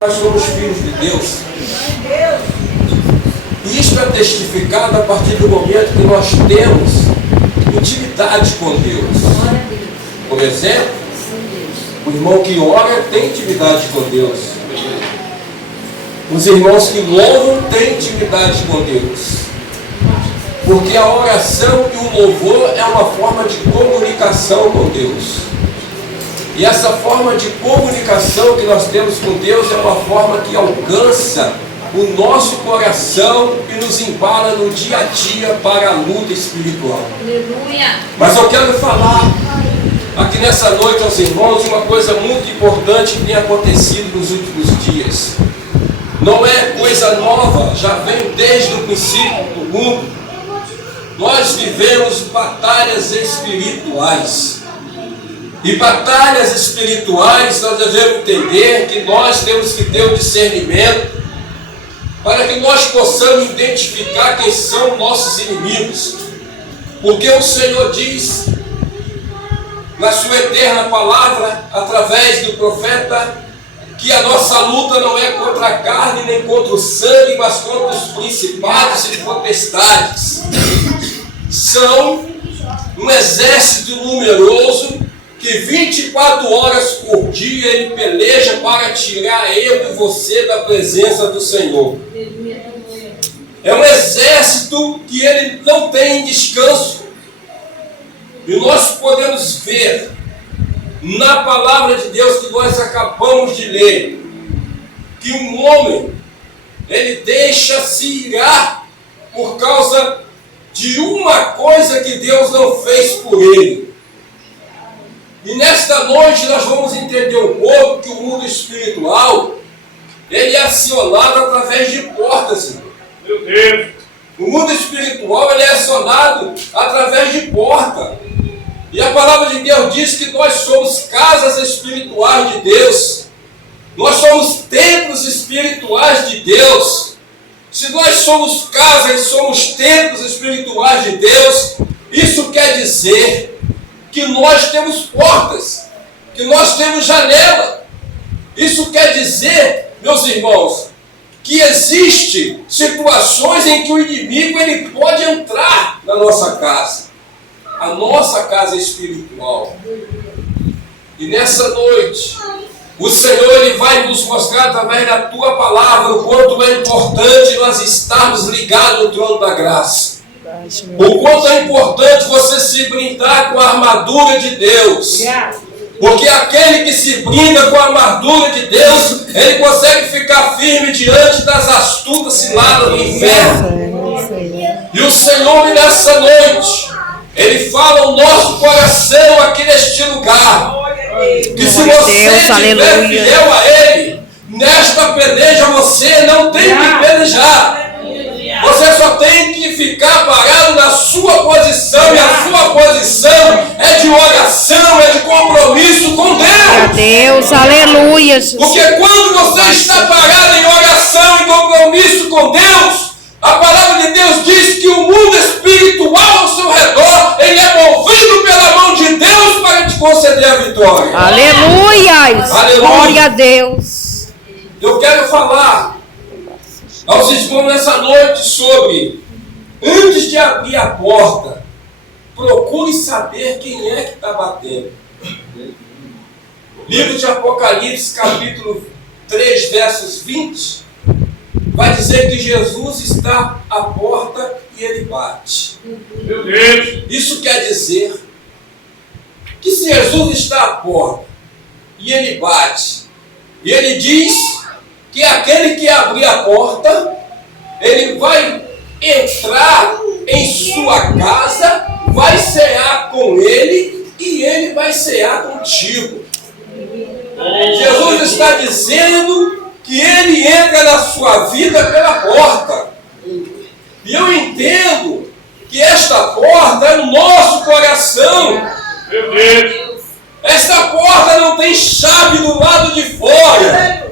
Nós somos filhos de Deus. E isto é testificado a partir do momento que nós temos intimidade com Deus. Por exemplo, o irmão que ora tem intimidade com Deus. Os irmãos que louvam têm intimidade com Deus. Porque a oração e o louvor é uma forma de comunicação com Deus. E essa forma de comunicação que nós temos com Deus é uma forma que alcança o nosso coração e nos embala no dia a dia para a luta espiritual. Aleluia. Mas eu quero falar aqui nessa noite aos irmãos de uma coisa muito importante que tem acontecido nos últimos dias. Não é coisa nova, já vem desde o princípio do mundo. Nós vivemos batalhas espirituais. E batalhas espirituais nós devemos entender que nós temos que ter o discernimento para que nós possamos identificar quem são nossos inimigos. Porque o Senhor diz na sua eterna palavra, através do profeta, que a nossa luta não é contra a carne nem contra o sangue, mas contra os principados e potestades. São um exército numeroso que 24 horas por dia ele peleja para tirar eu e você da presença do Senhor. É um exército que ele não tem descanso. E nós podemos ver na palavra de Deus que nós acabamos de ler, que um homem, ele deixa-se irar por causa de uma coisa que Deus não fez por ele. E nesta noite nós vamos entender um pouco que o mundo espiritual, ele é acionado através de portas, irmão. Meu Deus! O mundo espiritual, ele é acionado através de porta. E a palavra de Deus diz que nós somos casas espirituais de Deus. Nós somos templos espirituais de Deus. Se nós somos casas e somos templos espirituais de Deus, isso quer dizer que nós temos portas, que nós temos janela. Isso quer dizer, meus irmãos, que existe situações em que o inimigo ele pode entrar na nossa casa, a nossa casa espiritual. E nessa noite, o Senhor ele vai nos mostrar através da tua palavra o quanto é importante nós estarmos ligados no trono da graça. O quanto é importante você se brindar com a armadura de Deus. Porque aquele que se brinda com a armadura de Deus, ele consegue ficar firme diante das astutas ciladas do inferno. E o Senhor nessa noite, ele fala ao nosso coração aqui neste lugar, que se você estiver fiel a Ele, nesta peleja você não tem que pelejar. Você só tem que ficar parado na sua posição, e a sua posição é de oração, é de compromisso com Deus. Deus, aleluia. Porque quando você está parado em oração e compromisso com Deus, a palavra de Deus diz que o mundo espiritual ao seu redor, ele é movido pela mão de Deus para te conceder a vitória. Aleluia. Glória a Deus. Eu quero falar aos irmãos nessa noite sobre, antes de abrir a porta, procure saber quem é que está batendo. Livro de Apocalipse, capítulo 3, versos 20, vai dizer que Jesus está à porta e ele bate. Meu Deus! Isso quer dizer que se Jesus está à porta e ele bate, e ele diz que aquele que abrir a porta, ele vai entrar em sua casa, vai cear com ele e ele vai cear contigo. Jesus está dizendo que ele entra na sua vida pela porta. E eu entendo que esta porta é o nosso coração. Meu Deus! Esta porta não tem chave do lado de fora.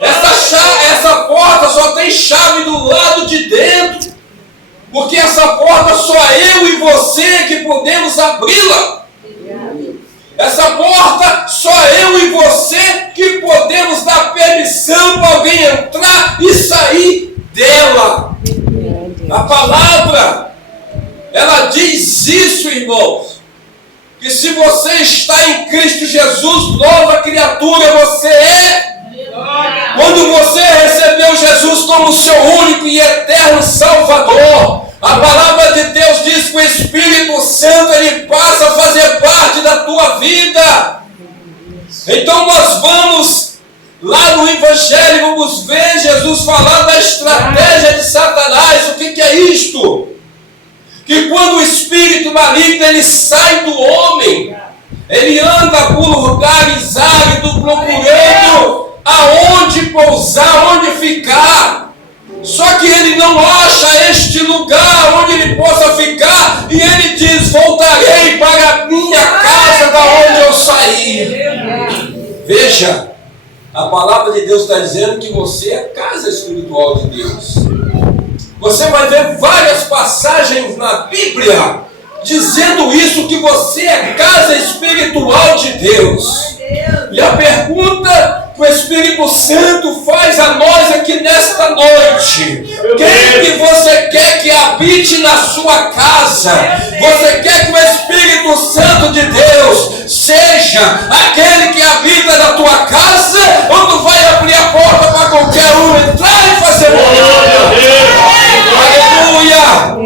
Essa porta só tem chave do lado de dentro. Porque essa porta só eu e você que podemos abri-la. Essa porta, só eu e você que podemos dar permissão para alguém entrar e sair dela. A palavra, ela diz isso, irmãos, que se você está em Cristo Jesus, nova criatura você é. Quando você recebeu Jesus como seu único e eterno Salvador, a palavra de Deus diz que o Espírito Santo ele passa a fazer parte da tua vida. Então nós vamos lá no Evangelho, vamos ver Jesus falar da estratégia de Satanás. O que é isto? Que quando o espírito maligno ele sai do homem, ele anda por lugares áridos procurando aonde pousar, onde ficar. Só que ele não acha este lugar onde ele possa ficar, e ele diz: voltarei para a minha casa da onde eu saí. Veja, a palavra de Deus está dizendo que você é a casa espiritual de Deus. Você vai ver várias passagens na Bíblia dizendo isso, que você é casa espiritual de Deus. E a pergunta que o Espírito Santo faz a nós aqui nesta noite: quem que você quer que habite na sua casa? Você quer que o Espírito Santo de Deus seja aquele que habita na tua casa, ou tu vai abrir a porta para qualquer um entrar e fazer aleluia!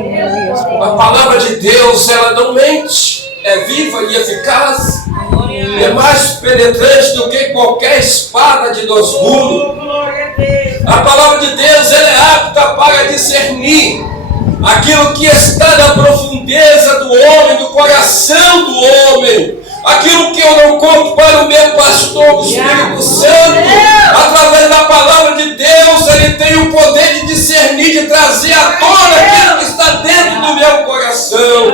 A palavra de Deus, ela não mente, é viva e eficaz, é mais penetrante do que qualquer espada de 2 gumes. A palavra de Deus, ela é apta para discernir aquilo que está na profundeza do homem, do coração do homem. Aquilo que eu não conto para o meu pastor, o Espírito Santo, através da palavra de Deus, ele tem o poder de discernir, de trazer à tona aquilo que está dentro do meu coração.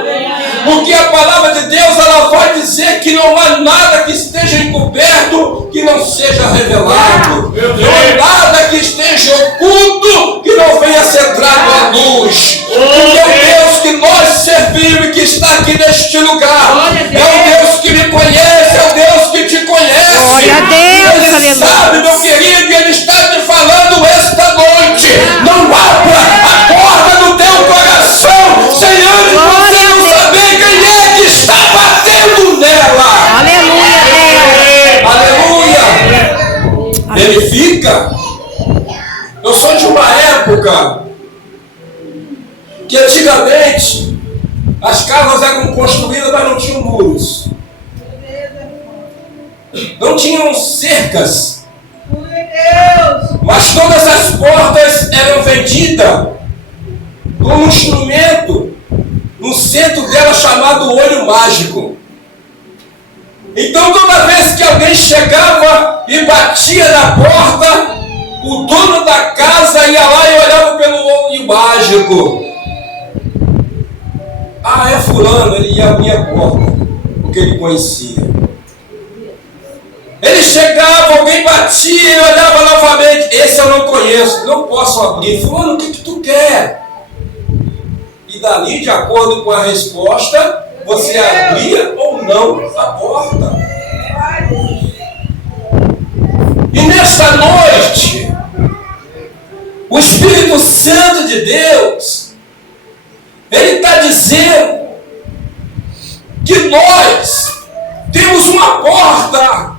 Porque a palavra de Deus, ela vai dizer que não há nada que esteja encoberto que não seja revelado. Não há nada que esteja oculto que não venha ser trago à luz. Porque o Deus que nós servimos e que está aqui neste lugar é o Deus que me conhece, é o Deus que te conhece. Glória a Deus, ele aleluia. sabe, meu querido, e ele está te falando esta noite: não abra a porta do teu coração sem antes você não saber quem é que está batendo nela. Aleluia, Deus. Aleluia. Verifica. Eu sou de uma época que antigamente as casas eram construídas, mas não tinham muros, não tinham cercas, mas todas as portas eram vendidas com um instrumento no centro dela chamado olho mágico. Então toda vez que alguém chegava e batia na porta, o dono da casa ia lá e olhava pelo olho mágico. Ah, é fulano, ele ia abrir a porta, porque ele conhecia. Ele chegava, alguém batia e olhava novamente: esse eu não conheço, não posso abrir. Fulano, o que tu quer? E dali, de acordo com a resposta, você abria ou não a porta. E nesta noite, o Espírito Santo de Deus, ele está dizendo que nós temos uma porta,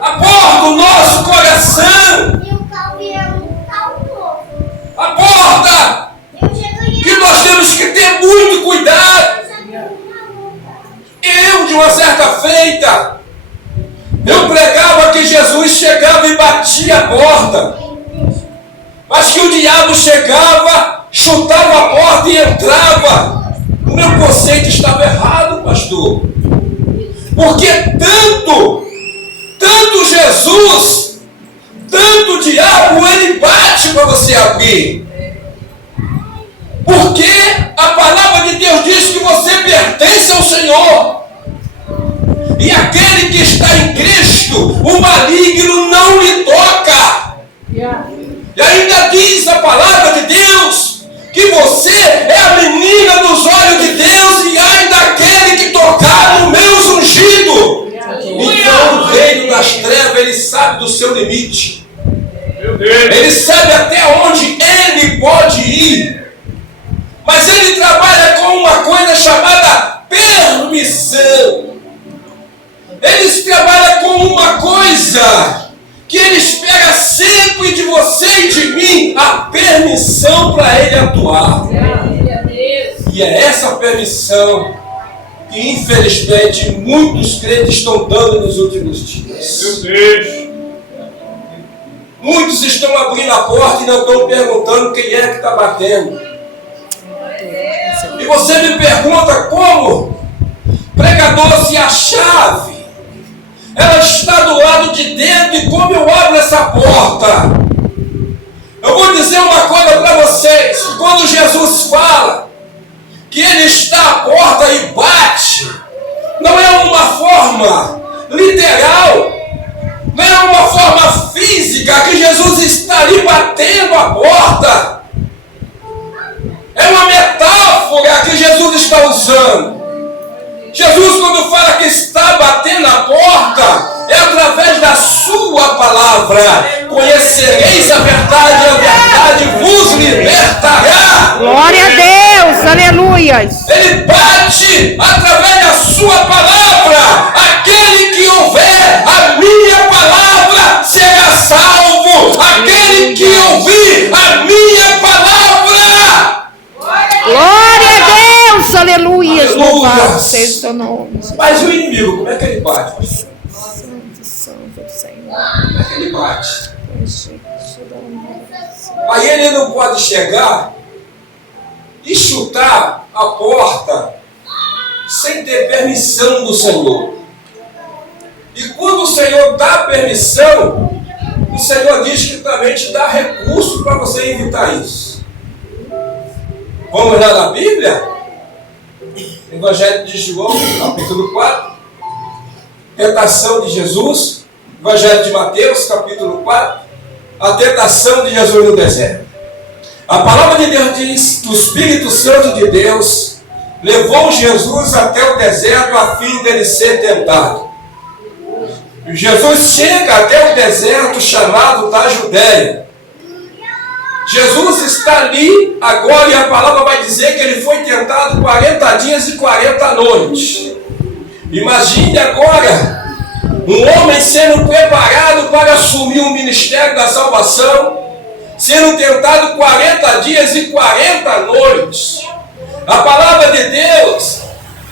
a porta do nosso coração, a porta que nós temos que ter muito cuidado. Eu, de uma certa feita, eu pregava que Jesus chegava e batia a porta, mas que o diabo chegava, chutava a porta e entrava. O meu conceito estava errado, pastor. Porque tanto Jesus, tanto o diabo, ele bate para você abrir. Porque a palavra de Deus diz que você pertence ao Senhor. E aquele que está em Cristo, o maligno não lhe toca. E ainda diz a palavra de Deus que você é a menina dos olhos de Deus, e ai daquele que tocar nos meus seu limite. Meu Deus. Ele sabe até onde ele pode ir. Mas ele trabalha com uma coisa chamada permissão. Eles trabalham com uma coisa que ele espera sempre de você e de mim, a permissão para ele atuar. E é essa permissão que infelizmente muitos crentes estão dando nos últimos dias. Meu Deus. Muitos estão abrindo a porta e não estão perguntando quem é que está batendo. E você me pergunta como? Pregador, se a chave ela está do lado de dentro, e como eu abro essa porta? Eu vou dizer uma coisa para vocês. Quando Jesus fala que ele está à porta e bate, não é uma forma literal, não é uma forma física que Jesus está ali batendo a porta. É uma metáfora que Jesus está usando. Jesus, quando fala que está batendo a porta, é através da sua palavra. Conhecereis a verdade vos libertará. Glória a Deus, aleluias. Ele bate através da sua palavra. Aquele que ouver a minha palavra será salvo. Aquele que ouvir a minha palavra. Glória a Deus, aleluias. Aleluia. Louvado seja o teu nome. Mas o inimigo, como é que ele bate? Santo, santo Senhor. Como é que ele bate? Aí ele não pode chegar e chutar a porta sem ter permissão do Senhor. E quando o Senhor dá permissão, o Senhor diz que também te dá recurso para você evitar isso. Vamos lá na Bíblia? Evangelho de João, capítulo 4. Tentação de Jesus. Evangelho de Mateus, capítulo 4. A tentação de Jesus no deserto. A palavra de Deus diz que o Espírito Santo de Deus levou Jesus até o deserto a fim dele ser tentado. E Jesus chega até o deserto chamado da Judéia. Jesus está ali agora e a palavra vai dizer que ele foi tentado 40 dias e 40 noites. Imagine agora um homem sendo preparado para assumir o ministério da salvação, sendo tentado 40 dias e 40 noites. A palavra de Deus,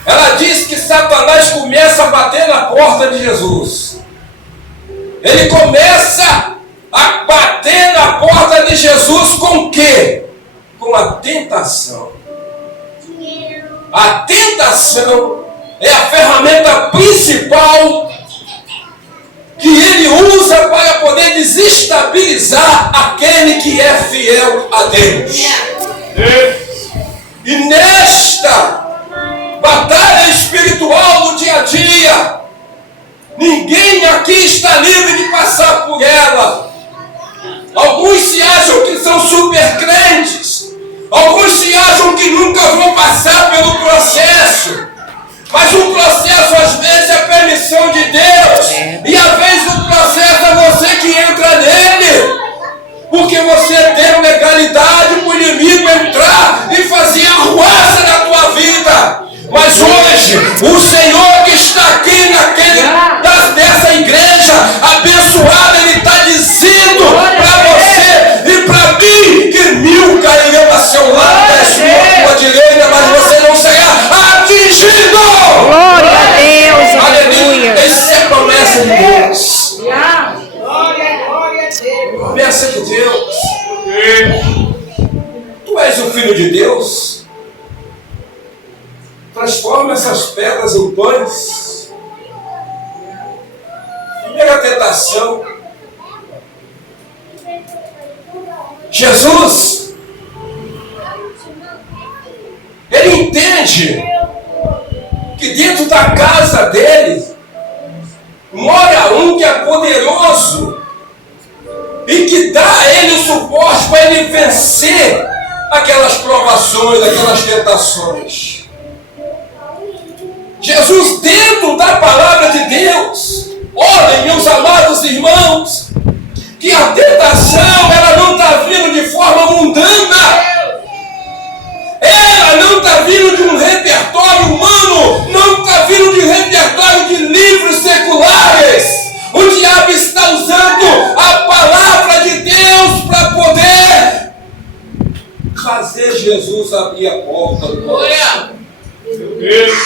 ela diz que Satanás começa a bater na porta de Jesus. Ele começa a bater na porta de Jesus com o quê? Com a tentação. A tentação é a ferramenta principal que ele usa para poder desestabilizar aquele que é fiel a Deus. E nesta batalha espiritual do dia a dia, ninguém aqui está livre de passar por ela. Alguns se acham que são super crentes. Alguns se acham que nunca vão passar pelo processo. Mas o processo às vezes é permissão de Deus. E às vezes o processo é você que entra nele. Porque você tem legalidade para o inimigo entrar e fazer arruaça na tua vida. Mas hoje, o Senhor que está aqui dessa igreja abençoada, Ele está dizendo para você e para mim que 1000 cairão a seu lado, 10.000 à tua direita, mas você não será atingido. Glória a Deus, aleluia. Essa é a promessa de Deus. Glória a Deus. Promessa de Deus. Tu és o Filho de Deus. Transforma essas pedras em pães. Primeira tentação. Jesus, ele entende que dentro da casa dele mora um que é poderoso e que dá a ele o suporte para ele vencer aquelas provações, aquelas tentações. Jesus, dentro da palavra de Deus, olhem, meus amados irmãos, que a tentação ela não está vindo de forma mundana. Ela não está vindo de um repertório humano, não está vindo de um repertório de livros seculares. O diabo está usando a palavra de Deus para poder fazer Jesus abrir a porta do coração. Meu Deus.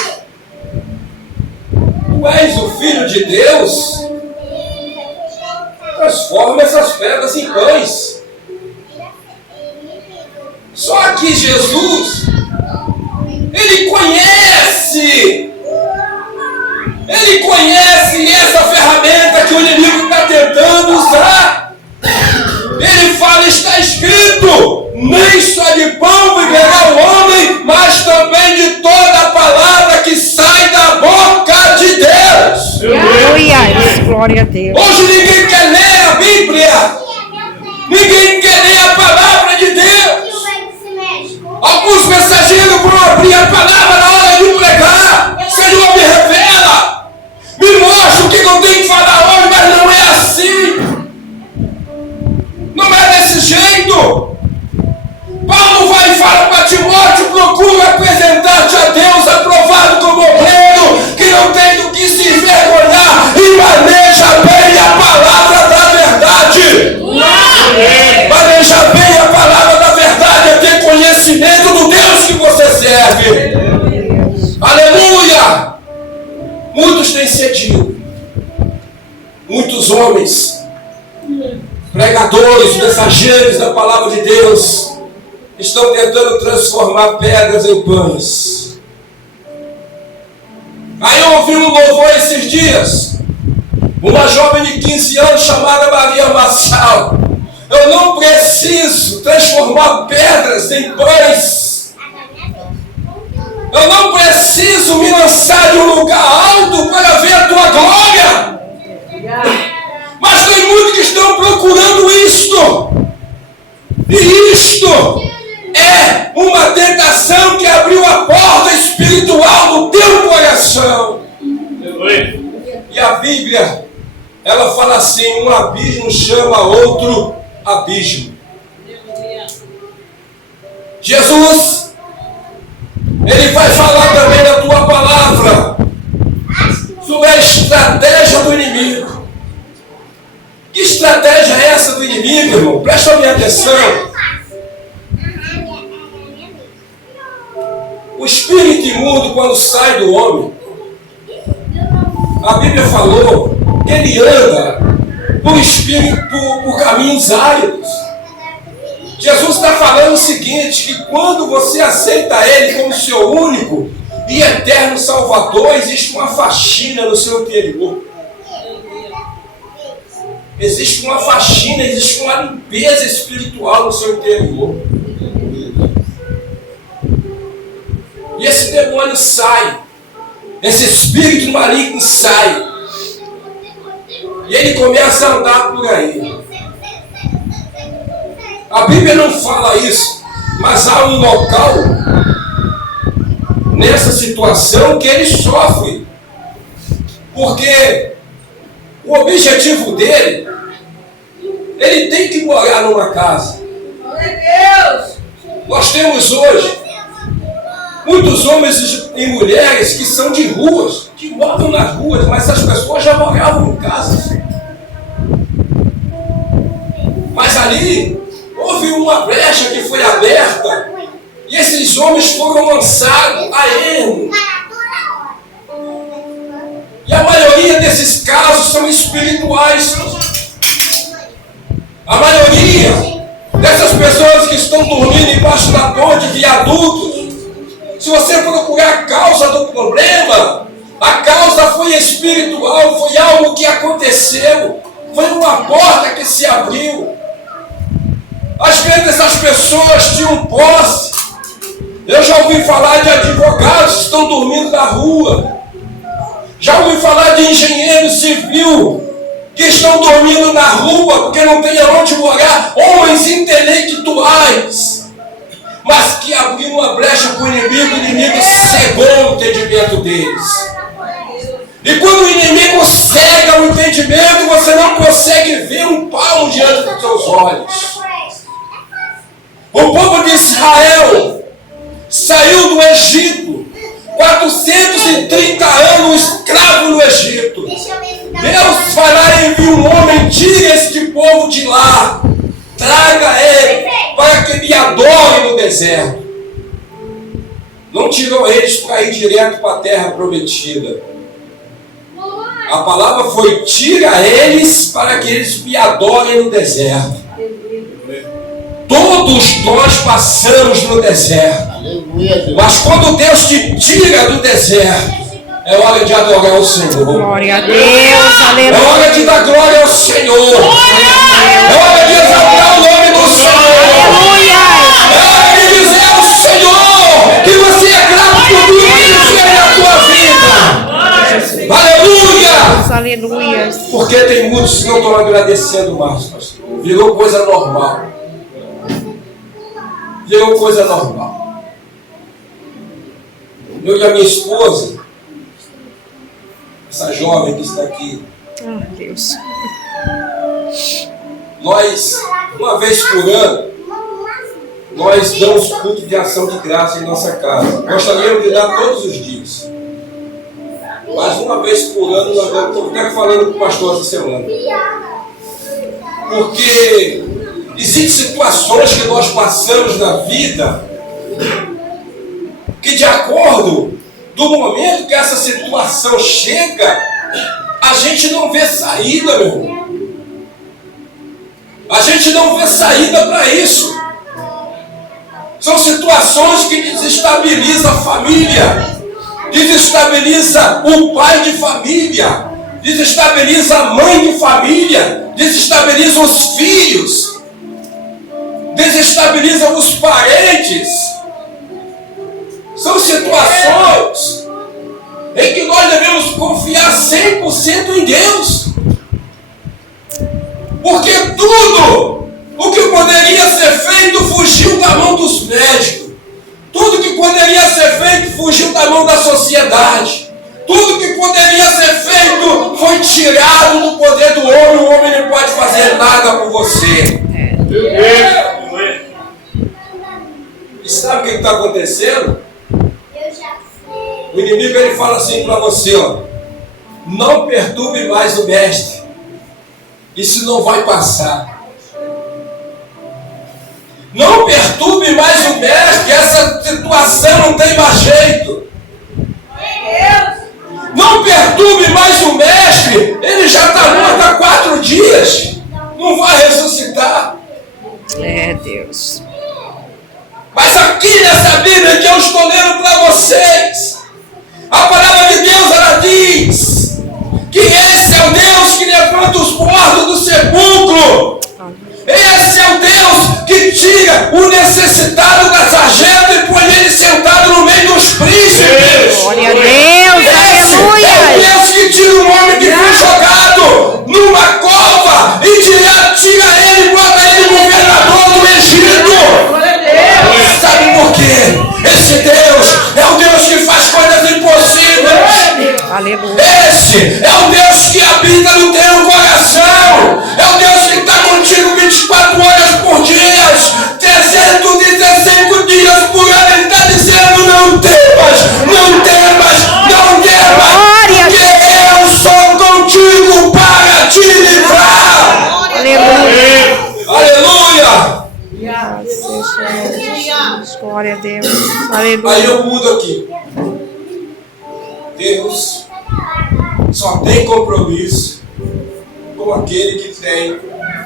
Tu és o Filho de Deus? Transforma essas pedras em pães. Só que Jesus, Ele conhece essa ferramenta que o inimigo está tentando usar. Ele fala, está escrito, nem só de pão viverá o homem, mas também de toda a palavra que sai da boca de Deus. Aleluia. Glória a Deus. Hoje ninguém quer ler a Bíblia. Ninguém quer ler a palavra de Deus. Alguns mensageiros vão abrir a palavra na hora de pregar. Senhor, me revela. Me mostra o que eu tenho que falar hoje, mas não é assim. Não é desse jeito. Paulo vai e fala para Timóteo, procura apresentar-te a Deus aprovado como obreiro, que não tem do que se envergonhar e maneja bem a palavra da verdade. Maneja bem a palavra da verdade, é ter conhecimento do Deus que você serve. Aleluia! Muitos têm cedido. Muitos homens, pregadores, mensageiros da palavra de Deus, estão tentando transformar pedras em pães. Aí eu ouvi um louvor esses dias. Uma jovem de 15 anos chamada Maria Marçal. Eu não preciso transformar pedras em pães. Eu não preciso me lançar de um lugar alto para ver a tua glória. Mas tem muitos que estão procurando isto. E isto é uma tentação que abriu a porta espiritual do teu coração. E a Bíblia, ela fala assim, um abismo chama outro abismo. Jesus, Ele vai falar também na tua palavra sobre a estratégia do inimigo. Que estratégia é essa do inimigo, irmão? Presta a minha atenção. O espírito imundo, quando sai do homem, a Bíblia falou que ele anda por caminhos áridos. Jesus está falando o seguinte, que quando você aceita Ele como seu único e eterno Salvador, existe uma faxina no seu interior. Existe uma faxina, existe uma limpeza espiritual no seu interior. E esse demônio sai, esse espírito maligno sai, e ele começa a andar por aí. A Bíblia não fala isso, mas há um local nessa situação que ele sofre, porque o objetivo dele, ele tem que morar numa casa. Nós temos hoje muitos homens e mulheres que são de ruas, que moram nas ruas, mas essas pessoas já moravam em casas. Mas ali houve uma brecha que foi aberta e esses homens foram lançados a ermo. E a maioria desses casos são espirituais. A maioria dessas pessoas que estão dormindo embaixo da ponte de viadutos, se você procurar a causa do problema, a causa foi espiritual, foi algo que aconteceu, foi uma porta que se abriu. Às vezes essas pessoas tinham posse. Eu já ouvi falar de advogados que estão dormindo na rua. Já ouvi falar de engenheiro civil que estão dormindo na rua porque não tem aonde morar. Homens intelectuais, mas que abriram uma brecha para o inimigo cegou o entendimento deles. E quando o inimigo cega o entendimento, você não consegue ver um palmo diante dos seus olhos. O povo de Israel saiu do Egito, 430 anos escravo no Egito. Deus vai lá e envia um homem, tira este povo de lá, traga ele para que me adore no deserto. Não tirou eles para ir direto para a terra prometida. A palavra foi: tira eles para que eles me adorem no deserto. Todos nós passamos no deserto. Mas quando Deus te tira do deserto, é hora de adorar o Senhor. Glória a Deus, aleluia. É hora de dar glória ao Senhor. É hora de exaltar o nome do Senhor. Aleluia. É hora de dizer ao Senhor que você é grato por tudo que Ele fez na tua vida. Aleluia. Aleluia. Porque tem muitos que não estão agradecendo mais, pastor. Virou coisa normal. Virou coisa normal. Eu e a minha esposa, essa jovem que está aqui, Deus. nós, uma vez por ano, nós damos culto de ação de graça em nossa casa. Gostaríamos de dar todos os dias. Mas uma vez por ano, nós damos. Estou até falando com o pastor essa semana. Porque existem situações que nós passamos na vida que, de acordo do momento que essa situação chega, a gente não vê saída, meu irmão. A gente não vê saída para isso. São situações que desestabilizam a família, desestabiliza o pai de família, desestabiliza a mãe de família, desestabiliza os filhos, desestabiliza os parentes. São situações em que nós devemos confiar 100% em Deus. Porque tudo o que poderia ser feito fugiu da mão dos médicos. Tudo que poderia ser feito fugiu da mão da sociedade. Tudo que poderia ser feito foi tirado do poder do homem. O homem não pode fazer nada por você. E sabe o que está acontecendo? O inimigo, ele fala assim para você, ó: não perturbe mais o mestre. Isso não vai passar. Não perturbe mais o mestre. Essa situação não tem mais jeito. Não perturbe mais o mestre. Ele já está morto há 4 dias. Não vai ressuscitar. É Deus. Mas aqui nessa Bíblia que eu estou lendo para vocês, a palavra de Deus, ela diz que esse é o Deus que levanta os mortos do sepulcro. Esse é o Deus que tira o necessitado da sarjeta e põe ele sentado no meio dos príncipes. Glória a Deus, Esse aleluia. é o Deus que tira um homem que foi jogado numa cova e tira ele e bota ele governador do Egito. Sabe por quê? Esse Deus é o Deus que faz coisas impossíveis. Aleluia. Esse é o Deus que habita no teu coração. É o Deus que está contigo 24 horas por dia, 365 dias por ano. Ele está dizendo: não temas, não temas, não temas, porque eu sou contigo para te livrar. Aleluia. Aleluia. Glória a Deus. Aí Aleluia. eu mudo aqui. Deus só tem compromisso com aquele que tem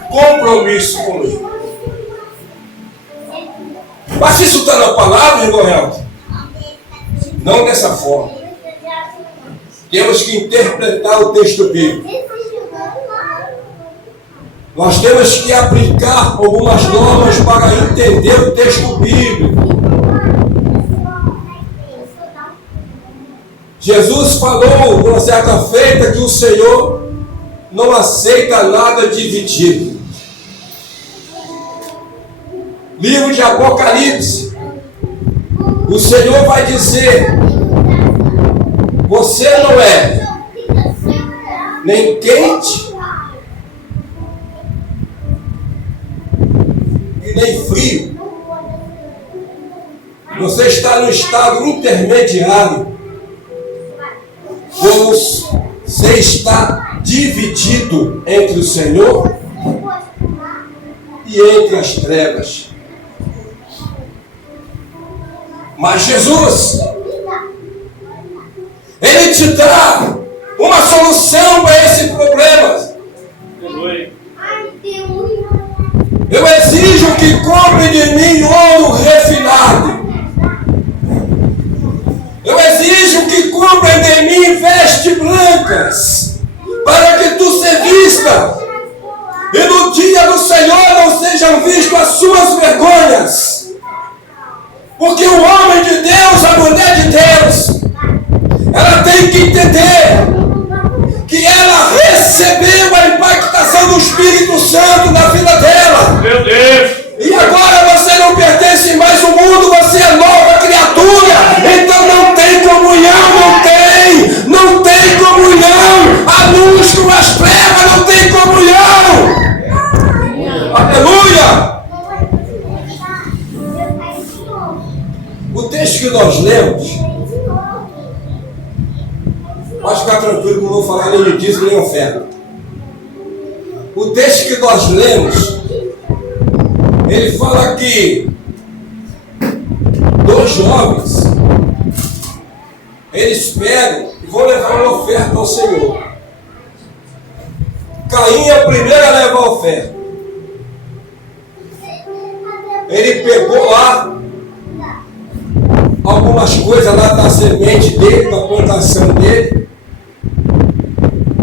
compromisso com Ele. Mas isso está na palavra, irmão Helder? Não dessa forma. Temos que interpretar o texto bíblico. Nós temos que aplicar algumas normas para entender o texto bíblico. Jesus falou numa certa feita que o Senhor não aceita nada dividido. Livro de Apocalipse, o Senhor vai dizer: você não é nem quente e nem frio. Você está no estado intermediário. Você está dividido entre o Senhor e entre as trevas. Mas Jesus, Ele te dá uma solução para esse problema. Eu exijo que compre de mim ouro refinado. Eu exijo que comprem de mim vestes brancas, para que tu se vista, e no dia do Senhor não sejam vistas as suas vergonhas. Porque o homem de Deus, a mulher de Deus, ela tem que entender que ela recebeu a impactação do Espírito Santo na vida dela. Meu Deus! E agora você não pertence mais ao mundo, você é nova criatura. Então não tem comunhão, não tem comunhão. A luz com as trevas não tem comunhão. Aleluia! O texto que nós lemos, pode ficar tranquilo que não vou falar nem de dízimo nem oferta. O texto que nós lemos, ele fala que dois jovens, eles pegam e vão levar uma oferta ao Senhor. Caim é o primeiro a levar a oferta. Ele pegou lá algumas coisas lá da semente dele, da plantação dele.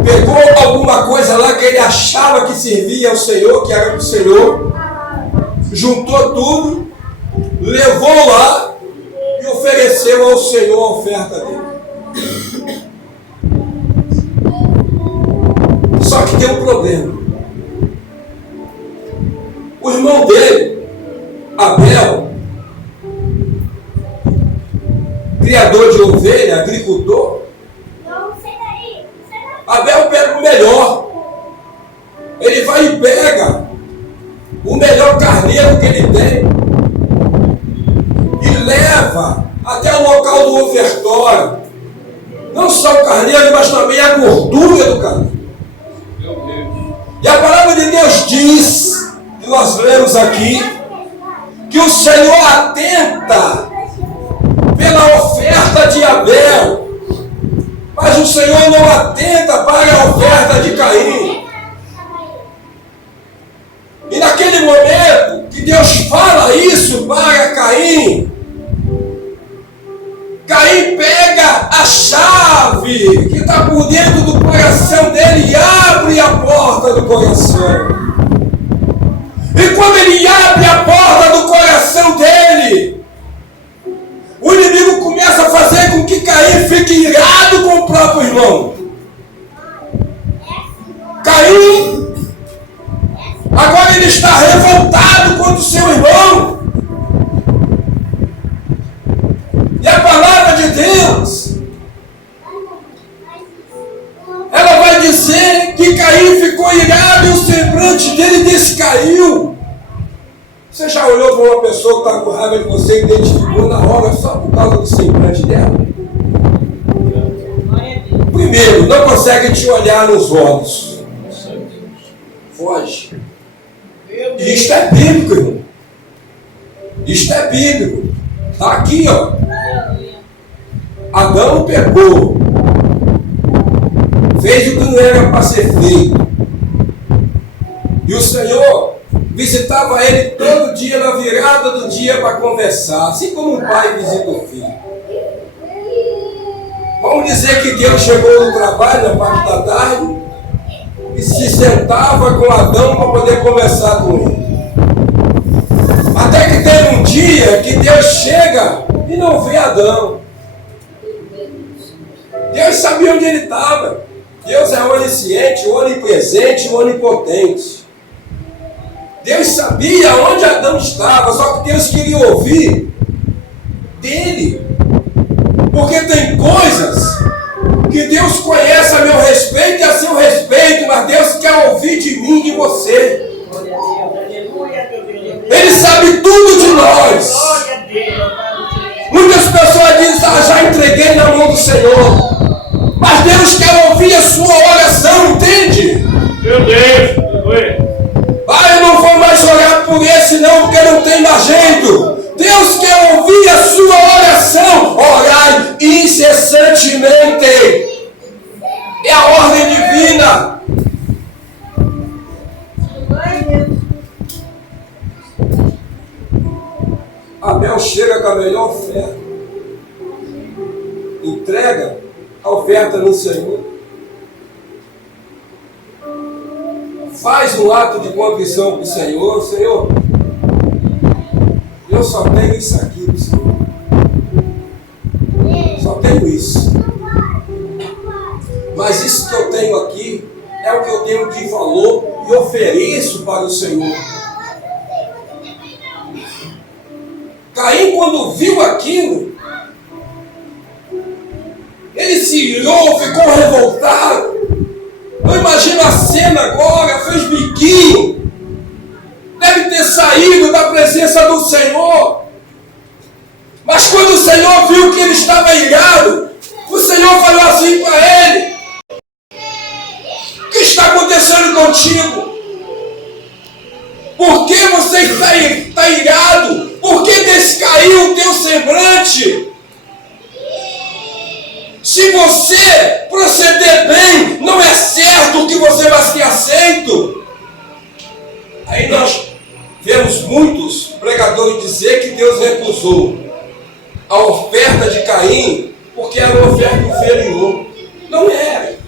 Pegou alguma coisa lá que ele achava que servia ao Senhor, que era do Senhor. Juntou tudo, levou lá e ofereceu ao Senhor a oferta dele. Só que tem um problema. O irmão dele, Abel, criador de ovelha, agricultor, Abel pega o melhor. Ele vai e pega o melhor carneiro que ele tem e leva até o local do ofertório. Não só o carneiro, mas também a gordura do carneiro. E a palavra de Deus diz, que nós lemos aqui, que o Senhor atenta pela oferta de Abel, mas o Senhor não atenta para a oferta de Caim. E naquele momento que Deus fala isso para Caim, Caim pega a chave que está por dentro do coração dele e abre a porta do coração. E quando ele abre a porta do coração dele, o inimigo começa a fazer com que Caim fique irado com o próprio irmão. Caim, agora ele está revoltado contra o seu irmão. E a palavra de Deus, ela vai dizer que Caim ficou irado e o semblante dele descaiu. Você já olhou para uma pessoa que está com raiva de você e identificou na hora só por causa do semblante dela? Primeiro, não consegue te olhar nos olhos. Foge. Isto é bíblico, irmão. Isto é bíblico. Está aqui, ó. Adão pegou, fez o que não era para ser feito. E o Senhor visitava ele todo dia na virada do dia para conversar, assim como um pai visita o filho. Vamos dizer que Deus chegou no trabalho na parte da tarde e se sentava com Adão para poder conversar com ele. Até que teve um dia que Deus chega e não vê Adão. Deus sabia onde ele estava. Deus é onisciente, onipresente, onipotente. Deus sabia onde Adão estava, só que Deus queria ouvir dele. Porque tem coisas que Deus conhece a meu respeito e a seu respeito, mas Deus quer ouvir de mim e de você. Ele sabe tudo de nós. Muitas pessoas dizem, já entreguei na mão do Senhor. Mas Deus quer ouvir a sua oração, entende? Meu Deus, Eu não vou mais orar por esse não, porque não tem mais jeito. Deus quer ouvir a sua oração. Orai incessantemente. É a ordem divina. Abel chega com a melhor oferta. Entrega a oferta no Senhor. Faz um ato de contrição para o Senhor. Senhor, eu só tenho isso aqui para o Senhor. Só tenho isso. Mas isso que eu tenho aqui é o que eu tenho de valor e ofereço para o Senhor. Caim, quando viu aquilo, ele se irou, ficou revoltado. Eu imagino a cena agora, fez biquinho. Deve ter saído da presença do Senhor. Mas quando o Senhor viu que ele estava irado, o Senhor falou assim para ele: o que está acontecendo contigo? Por que você está irado? Por que descaiu o teu semblante? Se você proceder bem, não é certo que você vai ser aceito. Aí nós vemos muitos pregadores dizer que Deus recusou a oferta de Caim porque era uma oferta inferior. Não era.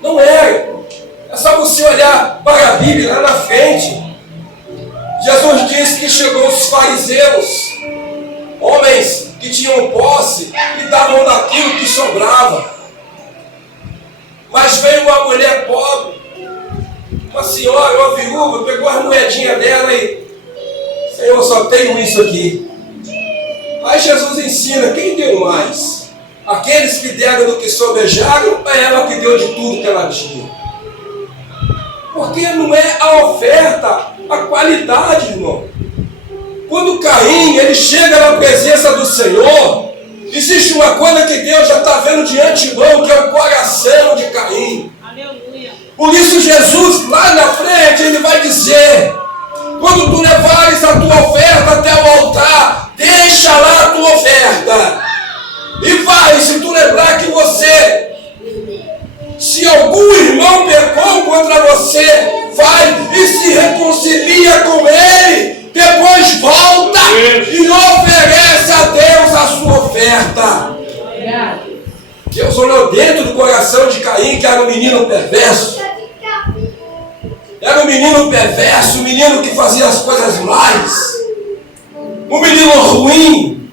Não era. É só você olhar para a Bíblia lá na frente. Jesus disse que chegou os fariseus, homens que tinham posse e davam daquilo que sobrava. Mas veio uma mulher pobre, uma senhora, uma viúva, pegou as moedinhas dela e: Senhor, só tenho isso aqui. Aí Jesus ensina: quem deu mais? Aqueles que deram do que sobejaram, ou ela que deu de tudo que ela tinha? Porque não é a oferta, a qualidade, irmão. Quando Caim, ele chega na presença do Senhor, existe uma coisa que Deus já está vendo de antemão, que é o coração de Caim. Aleluia. Por isso Jesus, lá na frente, ele vai dizer: quando tu levares a tua oferta até o altar, deixa lá a tua oferta. E vai, se tu lembrar que você, se algum irmão pecou contra você, vai e se reconcilia com ele. Depois volta e oferece a Deus a sua oferta. Deus olhou dentro do coração de Caim, que era um menino perverso. Era um menino perverso, um menino que fazia as coisas mais. Um menino ruim.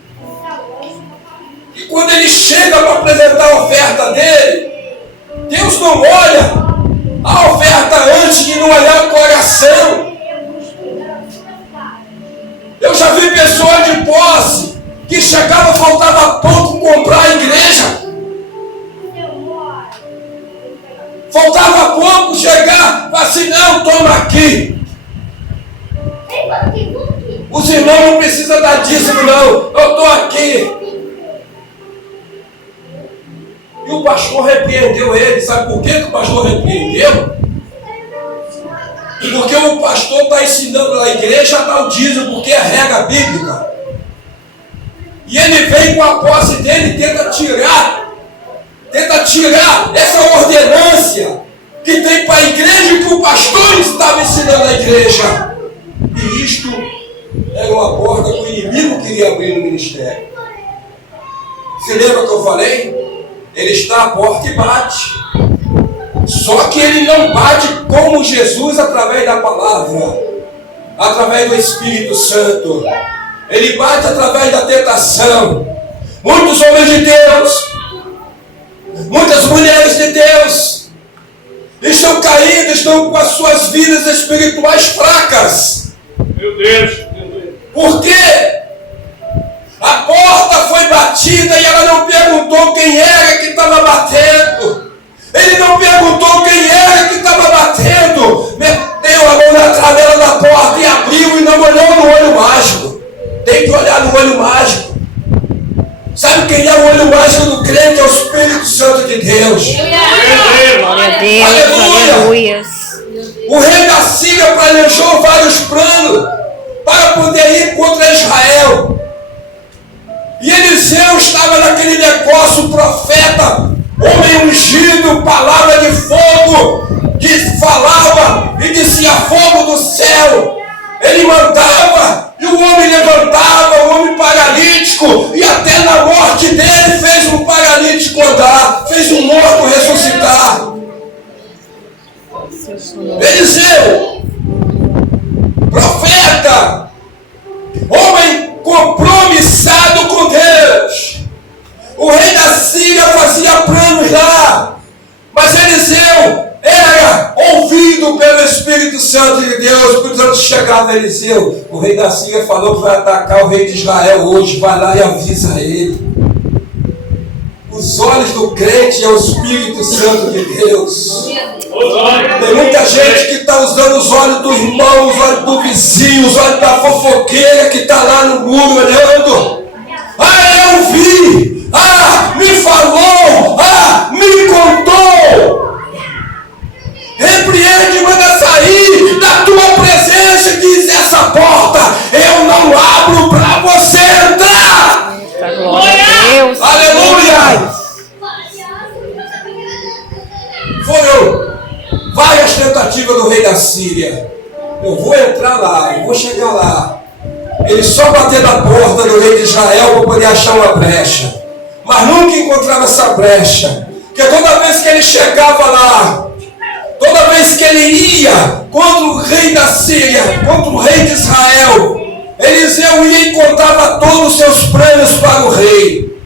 E quando ele chega para apresentar a oferta dele, Deus não olha a oferta antes de não olhar o coração. Eu já vi pessoas de posse que chegava, faltava pouco comprar a igreja. Faltava pouco chegar, assim: não, toma aqui. Os irmãos não precisam dar dízimo não, eu estou aqui. E o pastor repreendeu ele. Sabe por que o pastor repreendeu? Porque o pastor está ensinando a igreja a dar o dízimo, porque é regra bíblica. E ele vem com a posse dele e tenta tirar essa ordenância que tem para a igreja, que o pastor estava ensinando a igreja. E isto era uma porta que o inimigo queria abrir no ministério. Você lembra que eu falei? Ele está à porta e bate. Só que ele não bate como Jesus através da palavra, através do Espírito Santo. Ele bate através da tentação. Muitos homens de Deus, muitas mulheres de Deus estão caídos, estão com as suas vidas espirituais fracas. Meu Deus. Por quê? A porta foi batida e ela não perguntou quem era que estava batendo. Ele não perguntou quem era que estava batendo. Meteu a mão na travela da porta e abriu e não olhou no olho mágico. Tem que olhar no olho mágico. Sabe quem é o olho mágico do crente? É o Espírito Santo de Deus. Glória a Deus. Aleluia. Aleluia. O rei da Síria planejou vários planos para poder ir contra Israel. E Eliseu estava naquele negócio, profeta, homem ungido, palavra de fogo, que falava e dizia fogo do céu. Ele mandava e o homem levantava, o homem paralítico, e até na morte dele fez um paralítico andar, fez um morto ressuscitar. Eliseu, profeta, homem compromissado com Deus. O rei da Síria fazia planos lá, mas Eliseu era ouvido pelo Espírito Santo de Deus. O Espírito Santo chegava a Eliseu. O rei da Síria falou que vai atacar o rei de Israel hoje. Vai lá e avisa ele. Os olhos do crente é o Espírito Santo de Deus. Tem muita gente que está usando os olhos do irmão, os olhos do vizinho, os olhos da fofoqueira que está lá no muro olhando. Ah, eu vi! Ah, me falou! Ah, me contou! Repreende, manda sair da tua presença e diz: essa porta eu não abro para você entrar! Glória a Deus. Aleluia! Foram várias tentativas do rei da Síria. Eu vou entrar lá, eu vou chegar lá. Ele só bateu na porta do rei de Israel para poder achar uma brecha. Mas nunca encontrava essa brecha. Porque toda vez que ele chegava lá, toda vez que ele ia contra o rei da Síria, contra o rei de Israel, Eliseu ia e contava todos os seus planos para o rei.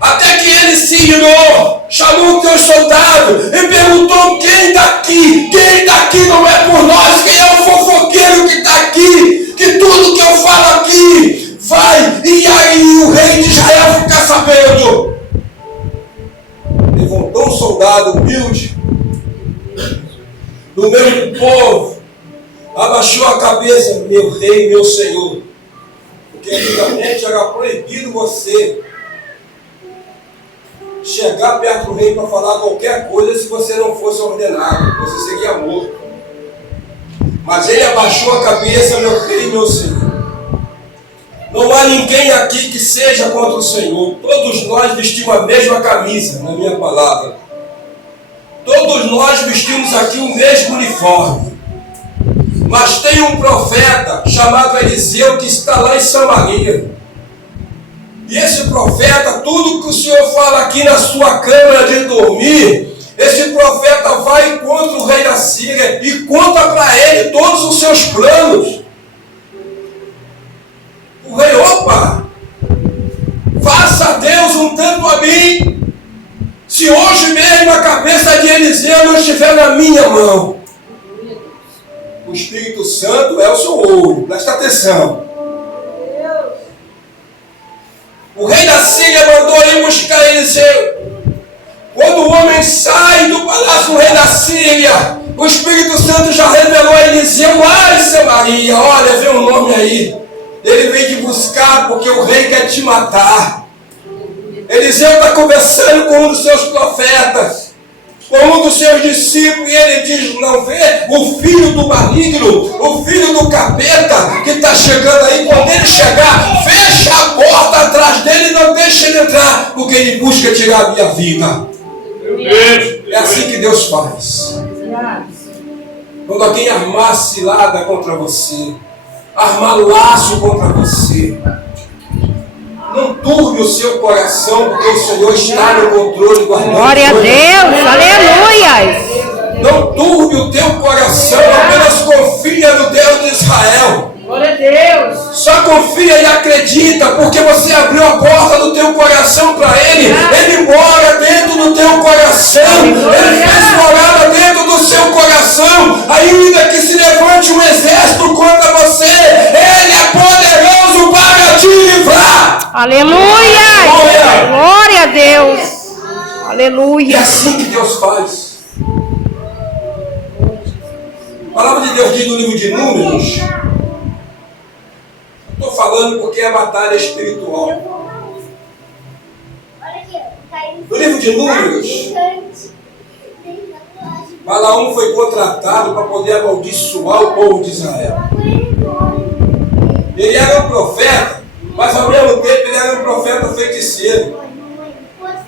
Até que ele se irou, chamou os teus soldados e perguntou: quem daqui? Quem daqui não é por nós? Quem é o fofoqueiro que está aqui? Que tudo que eu falo aqui vai. E aí o rei de Israel fica sabendo. Levantou um soldado humilde no meio do povo, abaixou a cabeça: meu rei, meu senhor. Porque antigamente era proibido você chegar perto do rei para falar qualquer coisa se você não fosse ordenado, você seria morto. Mas ele abaixou a cabeça: meu rei, meu senhor. Não há ninguém aqui que seja contra o Senhor. Todos nós vestimos a mesma camisa, na minha palavra. Todos nós vestimos aqui o mesmo uniforme. Mas tem um profeta chamado Eliseu que está lá em Samaria. E esse profeta, tudo que o Senhor fala aqui na sua câmara de dormir, esse profeta vai contra o rei da Síria e conta para ele todos os seus planos. O rei: opa, faça a Deus um tanto a mim, se hoje mesmo a cabeça de Eliseu não estiver na minha mão. O Espírito Santo é o seu olho, presta atenção. O rei da Síria mandou ir buscar Eliseu. Quando o homem sai do palácio do rei da Síria, o Espírito Santo já revelou a Eliseu lá em Samaria: olha, vê o nome aí. Ele vem te buscar porque o rei quer te matar. Eliseu está conversando com um dos seus profetas, com um dos seus discípulos, e ele diz: não vê o filho do maligno, o filho do capeta que está chegando aí? Quando ele chegar, fecha a porta atrás dele e não deixa ele entrar, porque ele busca tirar a minha vida. É assim que Deus faz. Quando alguém armar cilada contra você, armar laço contra você, não turbe o seu coração, porque o Senhor está no controle, guardando. Glória a Deus. Aleluia. Não turbe o teu coração, apenas confia no Deus de Israel. Glória a Deus. Só confia e acredita, porque você abriu a porta do teu coração para Ele. Ele mora dentro do teu coração. Ele fez morada dentro do seu coração. Ainda que se levante um exército contra você, Ele é poderoso para te livrar. Aleluia. É Aleluia. assim que Deus faz. A palavra de Deus diz no livro de Números. Estou falando porque é batalha espiritual. No livro de Números, Balaão foi contratado para poder amaldiçoar o povo de Israel. Ele era um profeta, mas ao mesmo tempo ele era um profeta feiticeiro.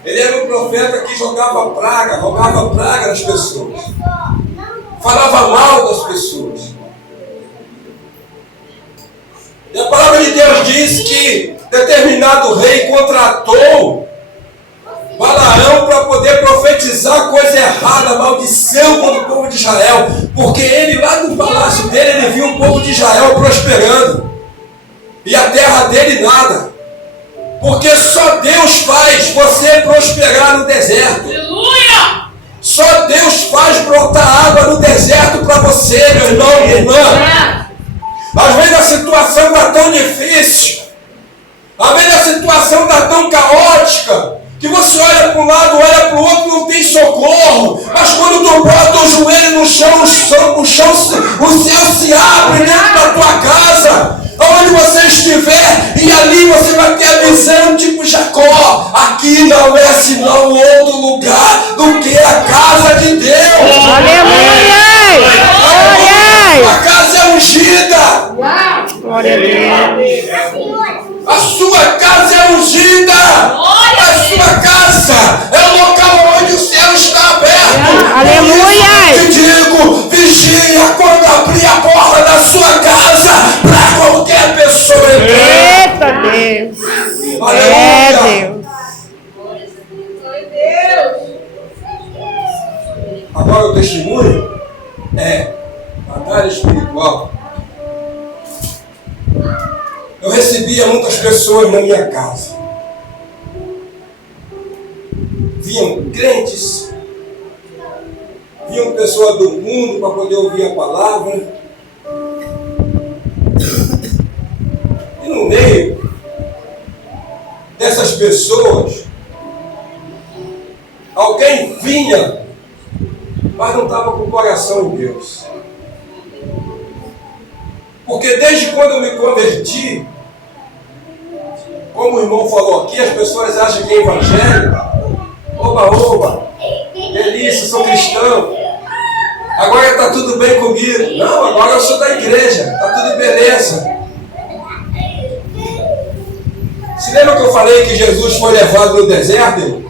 Ele era um profeta que jogava praga nas pessoas. Falava mal das pessoas. E a palavra de Deus diz que determinado rei contratou Balaão para poder profetizar coisa errada, maldição contra o povo de Israel. Porque ele lá no palácio dele, ele viu o povo de Israel prosperando. E a terra dele nada. Porque só Deus faz você prosperar no deserto. Aleluia! Só Deus faz brotar água no deserto para você, meu irmão, minha irmã. Às vezes a situação está tão difícil. Às vezes a situação está tão caótica. Que você olha para um lado, olha para o outro, não tem socorro. Mas quando tu bota o joelho no chão, o céu se abre dentro da tua casa. Onde você estiver, e ali você vai ter a visão tipo Jacó. Aqui não é senão outro lugar do que a casa de Deus. Aleluia. Glória. A casa é ungida. Glória a Deus. A sua casa é ungida. A sua casa é o local onde o céu está aberto. Aleluia. Eu te digo, vigia quando abrir a porta da sua casa para qualquer pessoa entrar. Eita Deus. Aleluia. Deus. Agora o testemunho é batalha espiritual. Eu recebia muitas pessoas na minha casa. Vinham crentes, vinham pessoas do mundo para poder ouvir a palavra. E no meio dessas pessoas, alguém vinha, mas não estava com o coração em Deus. Porque desde quando eu me converti, como o irmão falou aqui, as pessoas acham que é evangelho. Oba, delícia, sou cristão. Agora está tudo bem comigo. Não, agora eu sou da igreja, está tudo beleza. Se lembra que eu falei que Jesus foi levado no deserto? Irmão?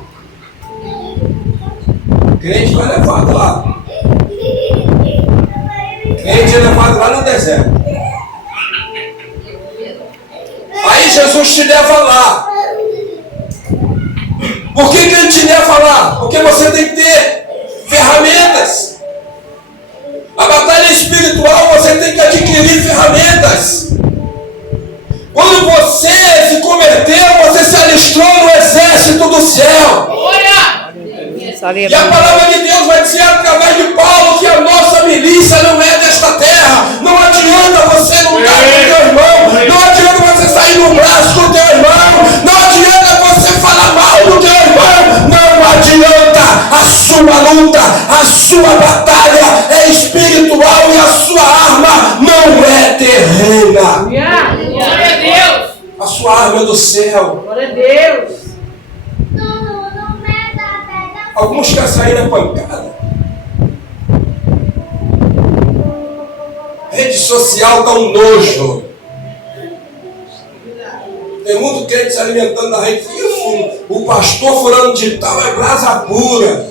O crente foi levado lá. O crente é levado lá no deserto. Aí Jesus te leva lá. Por que ele te leva lá? Porque você tem que ter ferramentas. A batalha espiritual você tem que adquirir ferramentas. Quando você se converteu, você se alistou no exército do céu. E a palavra de Deus vai dizer através de Paulo que a nossa milícia não é desta terra. Não adianta você lutar com o teu irmão. Não adianta você sair no braço com o teu irmão. Não adianta você falar mal do teu irmão. Não adianta. A sua luta, a sua batalha é espiritual e a sua arma não é terrena. Glória a Deus. A sua arma é do céu. Glória a Deus. Alguns querem sair na pancada. Rede social está um nojo. Tem muito crente se alimentando da rede. O pastor fulano de tal é brasa pura,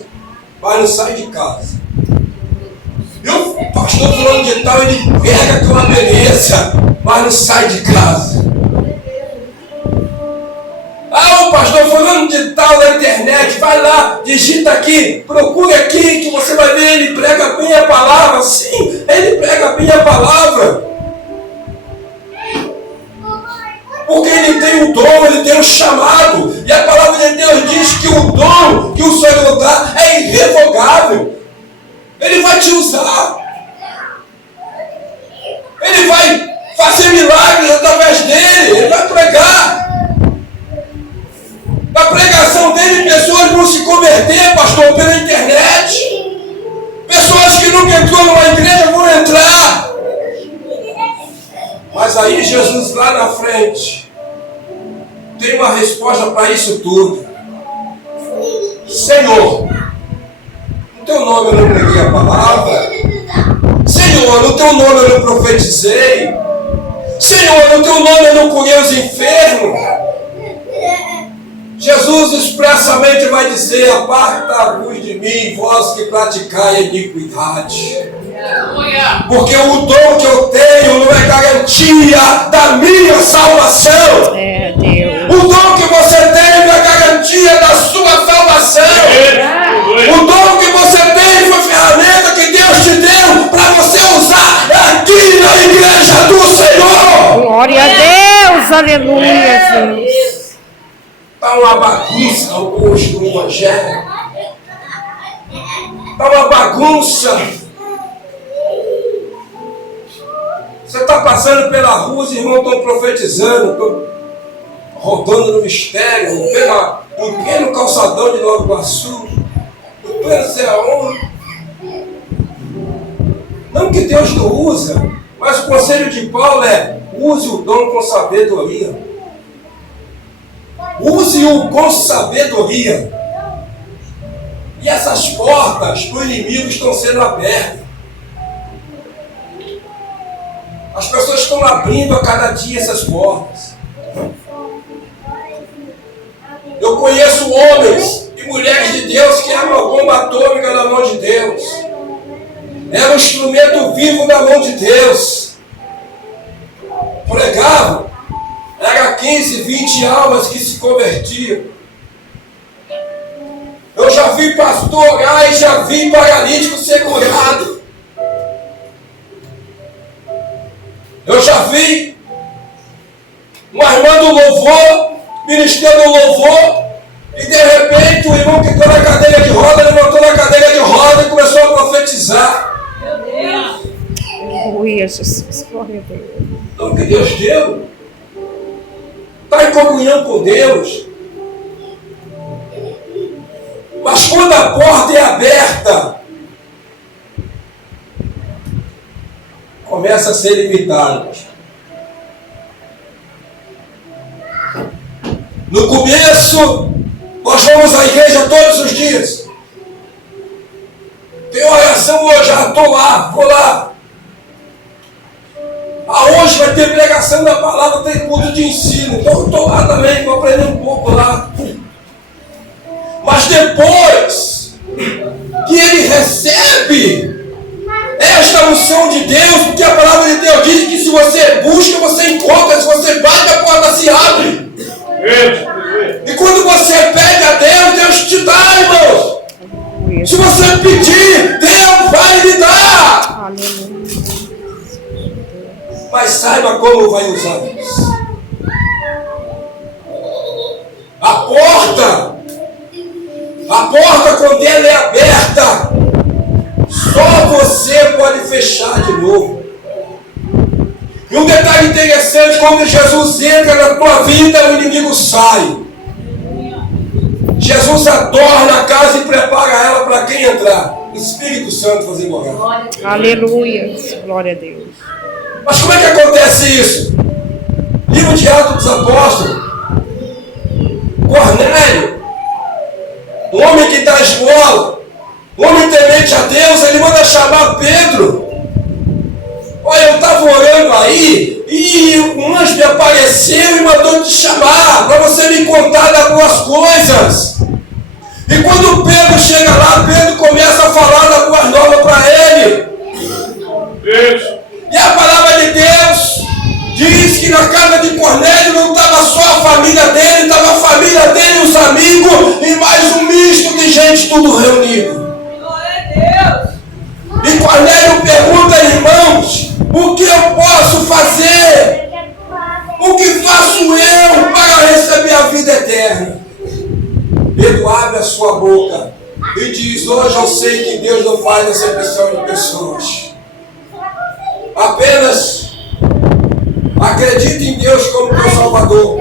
mas não sai de casa. E o pastor fulano de tal, ele pega com uma beleza, mas não sai de casa. Ah, o pastor fulano de tal da internet, vai lá, digita aqui, procure aqui, que você vai ver, ele prega bem a palavra. Sim, ele prega bem a palavra. Porque ele tem o dom, ele tem o chamado. E a palavra de Deus diz que o dom que o Senhor dá é irrevogável. Ele vai te usar. Ele vai fazer milagres através dele. Ele vai pregar. Na pregação dele, pessoas vão se converter, pastor, pela internet. Pessoas que nunca entrou numa igreja vão entrar. Mas aí Jesus lá na frente tem uma resposta para isso tudo. Senhor, no teu nome eu não preguei a palavra. Senhor, no teu nome eu não profetizei. Senhor, no teu nome eu não curei os enfermos. Jesus expressamente vai dizer: aparta-vos de mim, vós que praticai a iniquidade. Porque o dom que eu tenho não é garantia da minha salvação. É, Deus. O dom que você tem não é garantia da sua salvação. O dom que você tem foi ferramenta que Deus te deu para você usar aqui na igreja do Senhor. Glória a Deus. Aleluia, Jesus. Está uma bagunça hoje no Evangelho. Está uma bagunça. Você está passando pela rua, os irmãos estão profetizando, estão rodando no mistério, no pequeno calçadão de Nova Iguaçu, não sei aonde. Não que Deus não usa, mas o conselho de Paulo é: use o dom com sabedoria. Use-o com sabedoria. E essas portas do inimigo estão sendo abertas. As pessoas estão abrindo a cada dia essas portas. Eu conheço homens e mulheres de Deus que eram uma bomba atômica na mão de Deus. Era um instrumento vivo na mão de Deus. Pregavam. Era 15, 20 almas que se convertiam. Eu já vi pastor orar e já vi paralítico ser curado. Eu já vi uma irmã do louvor, ministrando o louvor, e de repente o irmão que está na cadeira de roda levantou na cadeira de roda e começou a profetizar. Meu Deus. Aleluia, Jesus. Glória a Deus. Então o que Deus deu? Está em comunhão com Deus. Mas quando a porta é aberta, começa a ser limitado. No começo, nós vamos à igreja todos os dias. Tem oração hoje, estou lá, vou lá. Hoje vai ter pregação da palavra, tem culto de ensino. Então eu estou lá também, vou aprender um pouco lá. Mas depois que ele recebe esta unção de Deus, porque a palavra de Deus diz que se você busca, você encontra, se você bate, a porta se abre. E quando você pede a Deus, Deus te dá, irmãos. Se você pedir, Deus vai lhe dar. Aleluia. Mas saiba como vai usar isso. A porta quando ela é aberta, só você pode fechar de novo. E um detalhe interessante: quando Jesus entra na tua vida, o inimigo sai. Jesus adorna a casa e prepara ela para quem entrar. O Espírito Santo fazer morar. Aleluia. Glória a Deus. Mas como é que acontece isso? Livro de Atos dos Apóstolos. Cornélio, um homem que dá esmola, um homem temente a Deus, ele manda chamar Pedro. Olha, eu estava orando aí e um anjo me apareceu e mandou te chamar para você me contar das boas coisas. E quando Pedro chega lá, Pedro começa a falar das boas novas para ele. E a palavra de Deus diz que na casa de Cornélio não estava só a família dele, estava a família dele, os amigos e mais um misto de gente tudo reunido. E Cornélio pergunta: irmãos, o que eu posso fazer? O que faço eu para receber a vida eterna? Pedro abre a sua boca e diz: hoje eu sei que Deus não faz acepção de pessoas. Apenas acredite em Deus como teu Salvador.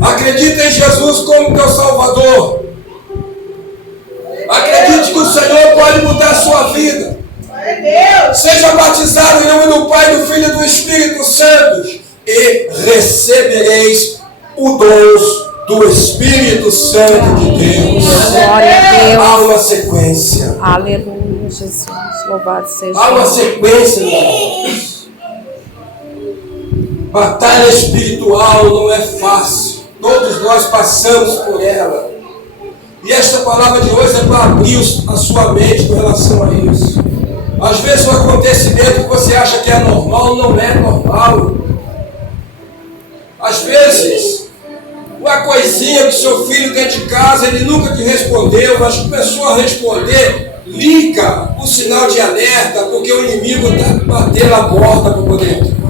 Acredite em Jesus como teu Salvador. pode mudar a sua vida. Seja batizado em nome do Pai, do Filho e do Espírito Santo e recebereis o dom do Espírito Santo de Deus. Glória a Deus. Há uma sequência. Aleluia, Jesus. Louvado seja Há uma Deus. sequência, meus irmãos. Batalha espiritual não é fácil. Todos nós passamos por ela. E esta palavra de hoje é para abrir a sua mente com relação a isso. Às vezes um acontecimento que você acha que é normal, não é normal. Às vezes, uma coisinha que seu filho dentro de casa, ele nunca te respondeu, mas começou a responder, liga o sinal de alerta, porque o inimigo está batendo a porta para poder entrar.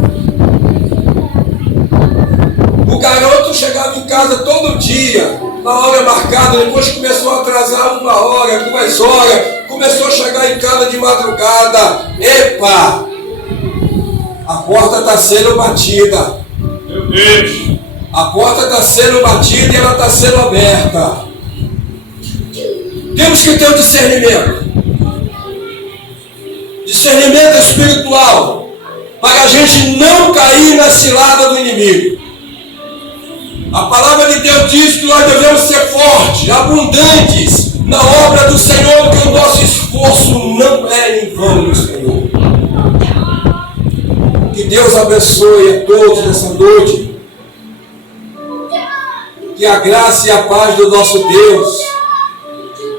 O garoto chegava em casa todo dia, na hora marcada, depois começou a atrasar 1 hora, 2 horas, começou a chegar em casa de madrugada. Epa! A porta está sendo batida. Meu Deus. A porta está sendo batida e ela está sendo aberta. Temos que ter o discernimento. Discernimento espiritual. Para a gente não cair na cilada do inimigo. A palavra de Deus diz que nós devemos ser fortes, abundantes na obra do Senhor, porque o nosso esforço não é em vão no Senhor. Que Deus abençoe a todos nessa noite. Que a graça e a paz do nosso Deus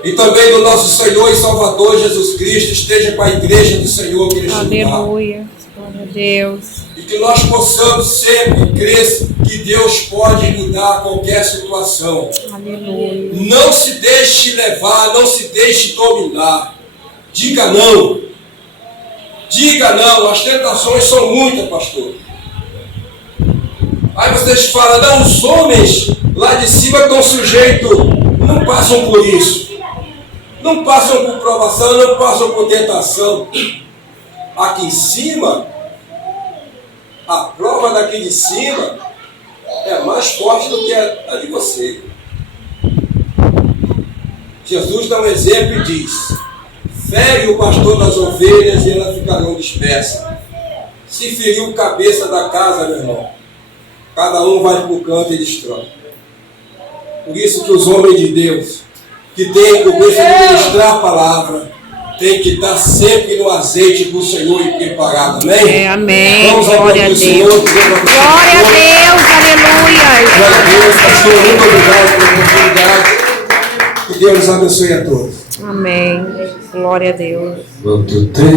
e também do nosso Senhor e Salvador Jesus Cristo esteja com a igreja do Senhor que neste lugar. Aleluia. Glória a Deus. E que nós possamos sempre crer que Deus pode mudar qualquer situação. Aleluia. Não se deixe levar, não se deixe dominar. Diga não. Diga não. As tentações são muitas, pastor. Aí vocês falam, não, os homens lá de cima estão sujeitos, não passam por isso. Não passam por provação, não passam por tentação. Aqui em cima, a prova daqui de cima é mais forte do que a de você. Jesus dá um exemplo e diz, fere o pastor das ovelhas e elas ficarão dispersas. Se ferir o cabeça da casa, meu irmão, cada um vai para o canto e destrói. Por isso que os homens de Deus, que têm a compromisso de ministrar a palavra, tem que estar sempre no azeite do Senhor e preparado. Amém? Amém. Vamos Glória a aplaudir o Deus. Senhor. Glória a Deus. Aleluia. Glória a Deus, pastor. Muito obrigado pela oportunidade. Que Deus nos abençoe a todos. Amém. Glória a Deus. Quanto tempo.